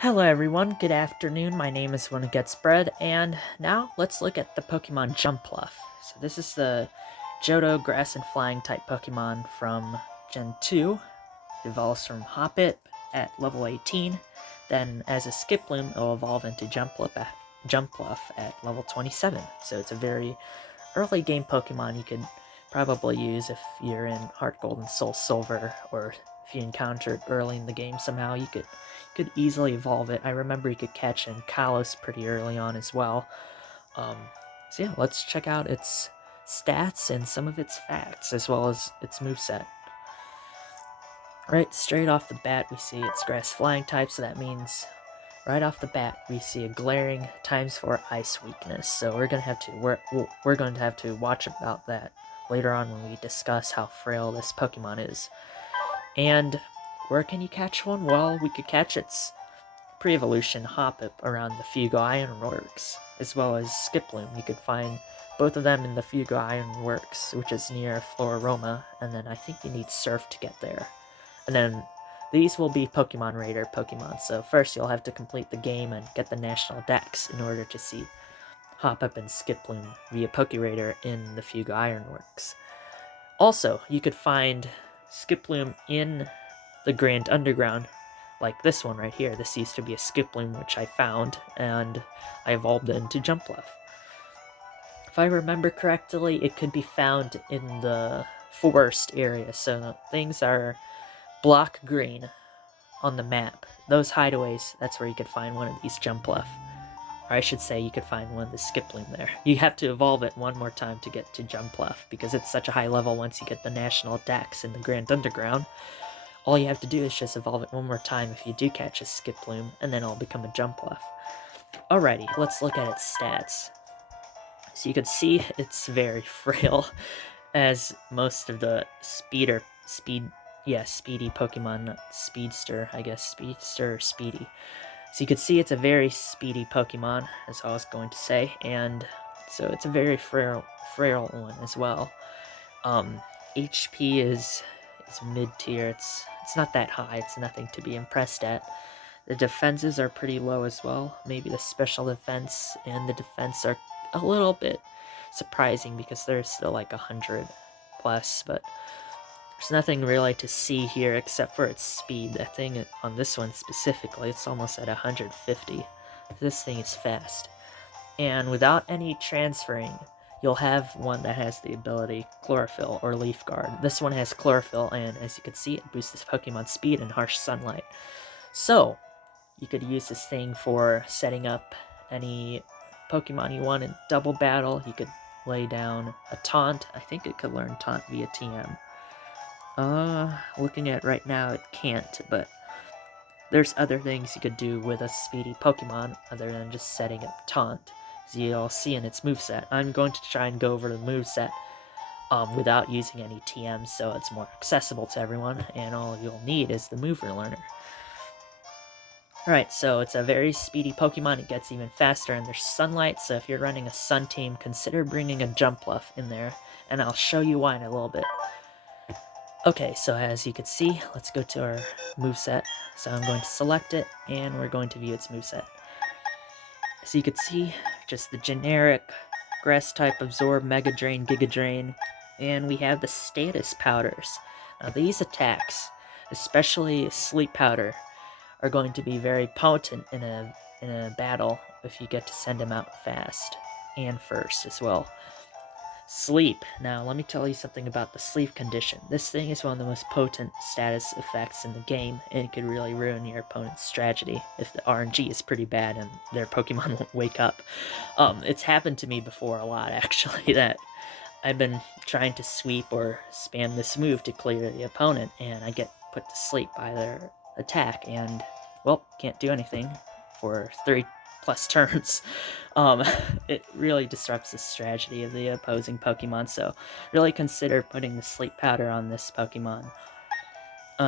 Hello everyone, good afternoon, my name is When It Gets Bread, and now let's look at the Pokemon Jumpluff. So this is the Johto Grass and Flying type Pokemon from Gen 2. It evolves from Hoppip at level 18, then as a Skiploom it will evolve into Jumpluff at level 27. So it's a very early game Pokemon you could probably use if you're in Heart Gold and Soul Silver, or if you encounter it early in the game somehow, you could easily evolve it. I remember you could catch in Kalos pretty early on as well. Um, so yeah, let's check out its stats and some of its facts, as well as its moveset. Right, straight off the bat, we see it's Grass Flying type, so that means right off the bat we see a glaring ×4 ice weakness. So we're going to have to watch about that later on when we discuss how frail this Pokemon is. And where can you catch one? Well, we could catch its pre-evolution Hoppip around the Fugo Ironworks, as well as Skiploom. You could find both of them in the Fugo Ironworks, which is near Floroma, and then I think you need Surf to get there. And then these will be Pokemon Raider Pokemon, so first you'll have to complete the game and get the National Dex in order to see Hoppip and Skiploom via Pokeraider in the Fugo Ironworks. Also, you could find Skiploom in the Grand Underground, like this one right here. This used to be a Skiploom, which I found, and I evolved it into Jumpluff. If I remember correctly, it could be found in the forest area, so things are block green on the map. Those hideaways, that's where you could find one of these Jumpluff. Or I should say you could find one of the Skiploom there. You have to evolve it one more time to get to Jumpluff, because it's such a high level once you get the National Dex in the Grand Underground. All you have to do is just evolve it one more time if you do catch a Skiploom, and then it'll become a Jumpluff. Alrighty, let's look at its stats. So you can see it's very frail, as most of the speedy Pokemon, not Speedster, I guess, Speedster or Speedy. So you can see it's a very speedy Pokemon, as I was going to say, and so it's a very frail one as well. HP is mid-tier. It's not that high. It's nothing to be impressed at. The defenses are pretty low as well. Maybe the special defense and the defense are a little bit surprising because they're still like 100 plus, but there's nothing really to see here except for its speed. That thing on this one specifically, it's almost at 150. This thing is fast. And without any transferring, you'll have one that has the ability Chlorophyll or Leaf Guard. This one has Chlorophyll, and as you can see, it boosts this Pokemon's speed in harsh sunlight. So, you could use this thing for setting up any Pokemon you want in double battle. You could lay down a Taunt. I think it could learn Taunt via TM. Looking at it right now, it can't, but there's other things you could do with a speedy Pokemon other than just setting up Taunt, as you'll see in its moveset. I'm going to try and go over the moveset without using any TMs, so it's more accessible to everyone, and all you'll need is the Mover Learner. Alright, so it's a very speedy Pokemon. It gets even faster, and there's sunlight, so if you're running a sun team, consider bringing a Jumpluff in there, and I'll show you why in a little bit. Okay, so as you can see, let's go to our moveset. So I'm going to select it, and we're going to view its moveset. So you can see, just the generic Grass type Absorb, Mega Drain, Giga Drain, and we have the status powders. Now these attacks, especially Sleep Powder, are going to be very potent in a battle if you get to send them out fast, and first as well. Sleep. Now, let me tell you something about the sleep condition. This thing is one of the most potent status effects in the game, and it could really ruin your opponent's strategy if the RNG is pretty bad and their Pokemon won't wake up. It's happened to me before a lot, actually, that I've been trying to sweep or spam this move to clear the opponent, and I get put to sleep by their attack, and, well, can't do anything for 3+ turns. It really disrupts the strategy of the opposing Pokemon, so really consider putting the Sleep Powder on this Pokemon.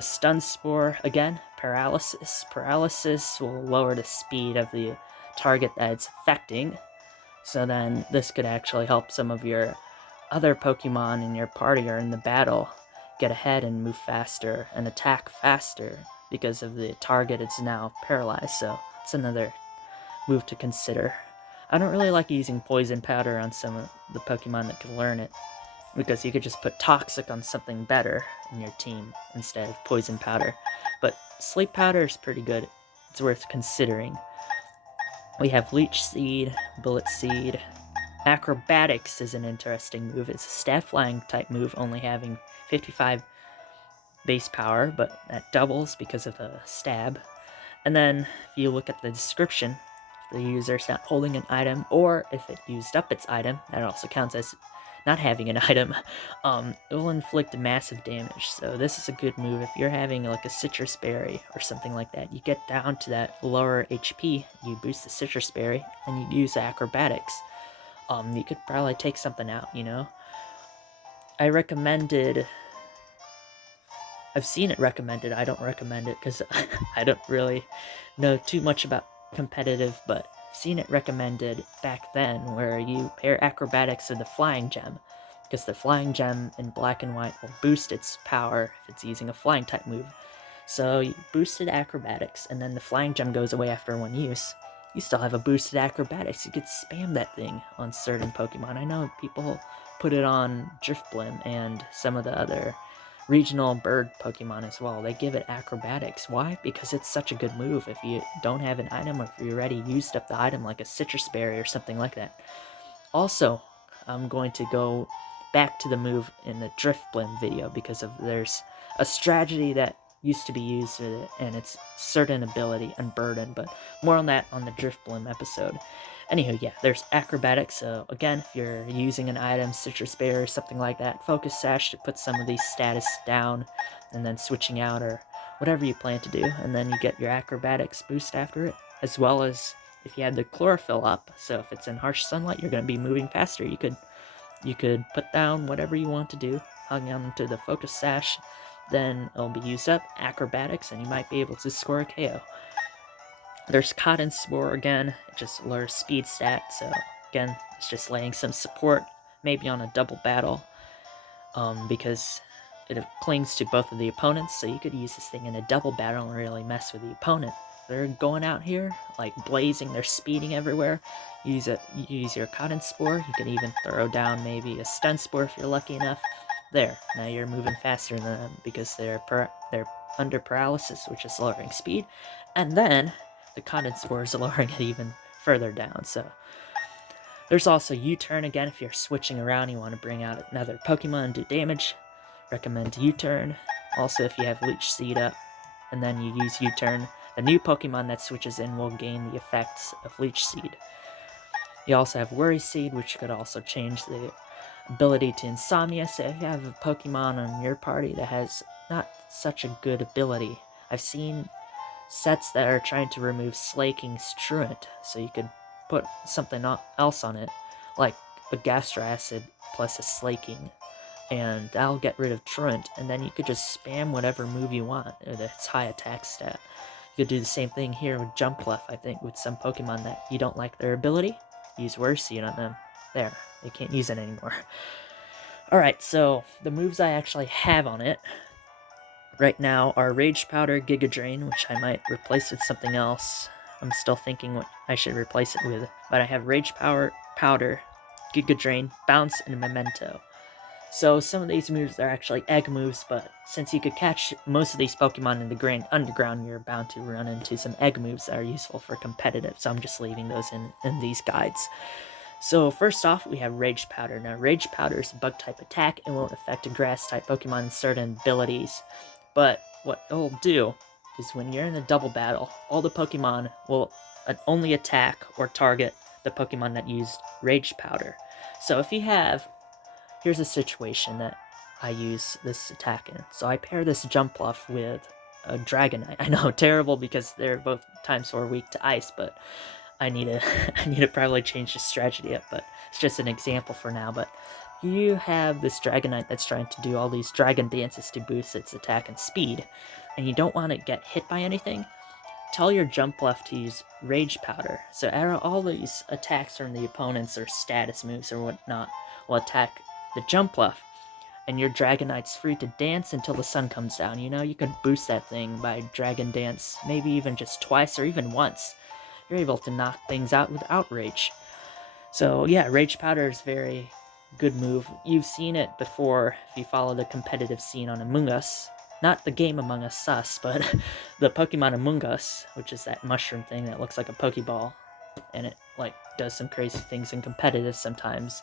Stun Spore, again, Paralysis. Paralysis will lower the speed of the target that it's affecting, so then this could actually help some of your other Pokemon in your party or in the battle get ahead and move faster and attack faster because of the target is now paralyzed, so it's another move to consider. I don't really like using poison powder on some of the Pokemon that can learn it, because you could just put toxic on something better in your team instead of poison powder. But sleep powder is pretty good. It's worth considering. We have Leech Seed, Bullet Seed. Acrobatics is an interesting move. It's a staff flying type move, only having 55 base power, but that doubles because of the stab. And then if you look at the description, if the user's not holding an item, or if it used up its item, that also counts as not having an item, it will inflict massive damage. So this is a good move if you're having like a citrus berry or something like that. You get down to that lower HP, you boost the citrus berry, and you use acrobatics. You could probably take something out, you know? I've seen it recommended. I don't recommend it because I don't really know too much about competitive, but I've seen it recommended back then where you pair acrobatics with the flying gem, because the flying gem in black and white will boost its power if it's using a flying type move. So you boosted acrobatics, and then the flying gem goes away after one use. You still have a boosted acrobatics. You could spam that thing on certain Pokemon. I know people put it on Drifblim and some of the other regional bird Pokemon as well. They give it acrobatics. Why? Because it's such a good move if you don't have an item, or if you already used up the item like a citrus berry or something like that. Also, I'm going to go back to the move in the Drifblim video because there's a strategy that used to be used with it and its certain ability Unburden, but more on that on the Drifblim episode. Anywho, yeah, there's acrobatics. So again, if you're using an item, citrus berry or something like that, focus sash to put some of these status down, and then switching out or whatever you plan to do, and then you get your acrobatics boost after it, as well as if you had the chlorophyll up. So if it's in harsh sunlight, you're going to be moving faster. You could put down whatever you want to do, hung on to the focus sash, then it'll be used up, acrobatics, and you might be able to score a KO. There's Cotton Spore again, it just lowers speed stat, so again, it's just laying some support, maybe on a double battle, because it clings to both of the opponents, so you could use this thing in a double battle and really mess with the opponent. They're going out here, like blazing, they're speeding everywhere. You use your Cotton Spore, you could even throw down maybe a Stun Spore if you're lucky enough. There, now you're moving faster than them because they're under paralysis, which is lowering speed, and then the Cotton Spore is lowering it even further down. So there's also U-Turn again if you're switching around, you want to bring out another Pokemon and do damage. Recommend U-Turn. Also, if you have Leech Seed up and then you use U-Turn, the new Pokemon that switches in will gain the effects of Leech Seed. You also have Worry Seed, which could also change the ability to Insomnia. So if you have a Pokemon on your party that has not such a good ability, I've seen sets that are trying to remove Slaking's Truant, so you could put something else on it, like a Gastro Acid plus a Slaking, and that'll get rid of Truant, and then you could just spam whatever move you want with its high attack stat. You could do the same thing here with Jumpluff, I think, with some Pokemon that you don't like their ability. Use Worry Seed on them. There, they can't use it anymore. Alright, so the moves I actually have on it right now are Rage Powder, Giga Drain, which I might replace with something else. I'm still thinking what I should replace it with, but I have Rage Powder, Giga Drain, Bounce, and Memento. So some of these moves are actually egg moves, but since you could catch most of these Pokemon in the Grand Underground, you're bound to run into some egg moves that are useful for competitive, so I'm just leaving those in these guides. So first off, we have Rage Powder. Now, Rage Powder is a bug-type attack and won't affect a grass-type Pokemon in certain abilities. But what it'll do is when you're in a double battle, all the Pokemon will only attack or target the Pokemon that used Rage Powder. So if you have... Here's a situation that I use this attack in. So I pair this Jumpluff with a Dragonite. I know, terrible because they're both times 4 weak to ice, but I need to probably change the strategy up, but it's just an example for now. But you have this Dragonite that's trying to do all these dragon dances to boost its attack and speed, and you don't want to get hit by anything. Tell your Jumpluff to use Rage Powder. So all these attacks from the opponents or status moves or whatnot will attack the Jumpluff. and your Dragonite's free to dance until the sun comes down. You know, you could boost that thing by Dragon Dance, maybe even just twice or even once. You're able to knock things out with Outrage. So yeah, Rage Powder is very good move. You've seen it before if you follow the competitive scene on Among Us. Not the game Among Us Sus, but the Pokemon Among Us, which is that mushroom thing that looks like a Pokeball, and it like does some crazy things in competitive sometimes.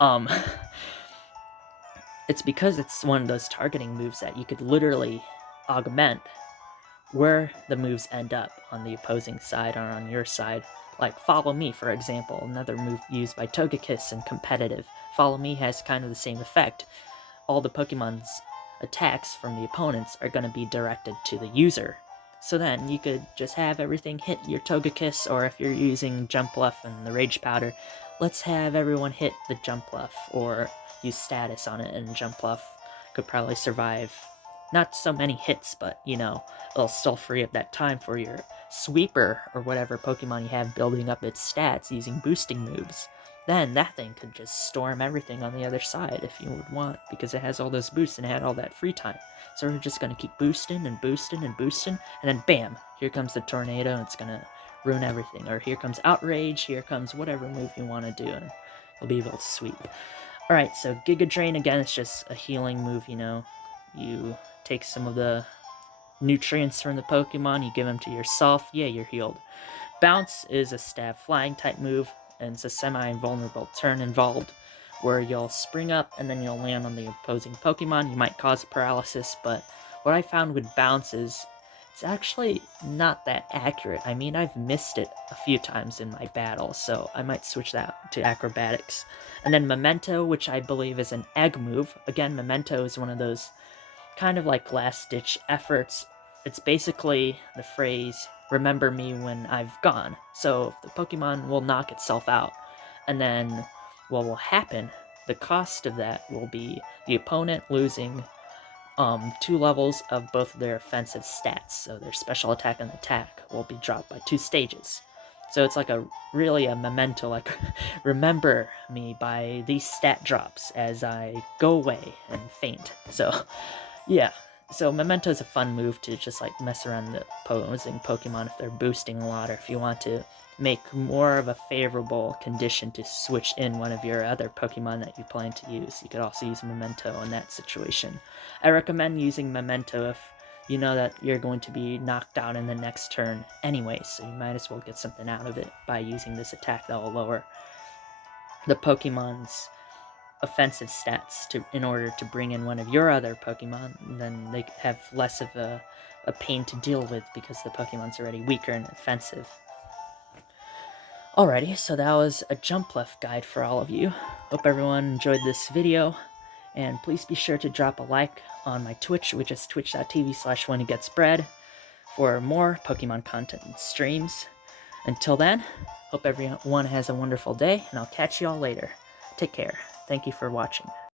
Um, it's because it's one of those targeting moves that you could literally augment where the moves end up on the opposing side or on your side. Like Follow Me, for example, another move used by Togekiss in competitive. Follow Me has kind of the same effect. All the Pokemon's attacks from the opponents are going to be directed to the user. So then you could just have everything hit your Togekiss, or if you're using Jumpluff and the Rage Powder, let's have everyone hit the Jumpluff, or use status on it, and Jumpluff could probably survive not so many hits, but, you know, it'll still free up that time for your Sweeper, or whatever Pokemon you have building up its stats using boosting moves. Then that thing could just storm everything on the other side if you would want, because it has all those boosts and it had all that free time. So we're just going to keep boosting and boosting and boosting, and then bam, here comes the tornado, and it's going to ruin everything. Or here comes Outrage, here comes whatever move you want to do, and you'll be able to sweep. Alright, so Giga Drain, again, it's just a healing move, you know. You take some of the nutrients from the Pokemon, you give them to yourself, yeah, you're healed. Bounce is a stab flying type move, and it's a semi-invulnerable turn involved, where you'll spring up and then you'll land on the opposing Pokemon. You might cause a paralysis, but what I found with Bounce is it's actually not that accurate. I mean, I've missed it a few times in my battles, so I might switch that to Acrobatics. And then Memento, which I believe is an egg move. Again, Memento is one of those kind of like last-ditch efforts. It's basically the phrase, remember me when I've gone. So the Pokemon will knock itself out, and then what will happen, the cost of that will be the opponent losing 2 levels of both of their offensive stats. So their special attack and attack will be dropped by 2 stages. So it's like really a memento, like remember me by these stat drops as I go away and faint. So yeah, so Memento is a fun move to just like mess around the opposing Pokemon if they're boosting a lot, or if you want to make more of a favorable condition to switch in one of your other Pokemon that you plan to use. You could also use Memento in that situation. I recommend using Memento if you know that you're going to be knocked out in the next turn anyway, so you might as well get something out of it by using this attack that will lower the Pokemon's offensive stats in order to bring in one of your other Pokemon, then they have less of a pain to deal with because the Pokemon's already weaker and offensive. Alrighty, so that was a Jumpluff guide for all of you. Hope everyone enjoyed this video, and please be sure to drop a like on my Twitch, which is twitch.tv/whenitgetsbread, for more Pokemon content and streams. Until then, hope everyone has a wonderful day, and I'll catch you all later. Take care. Thank you for watching.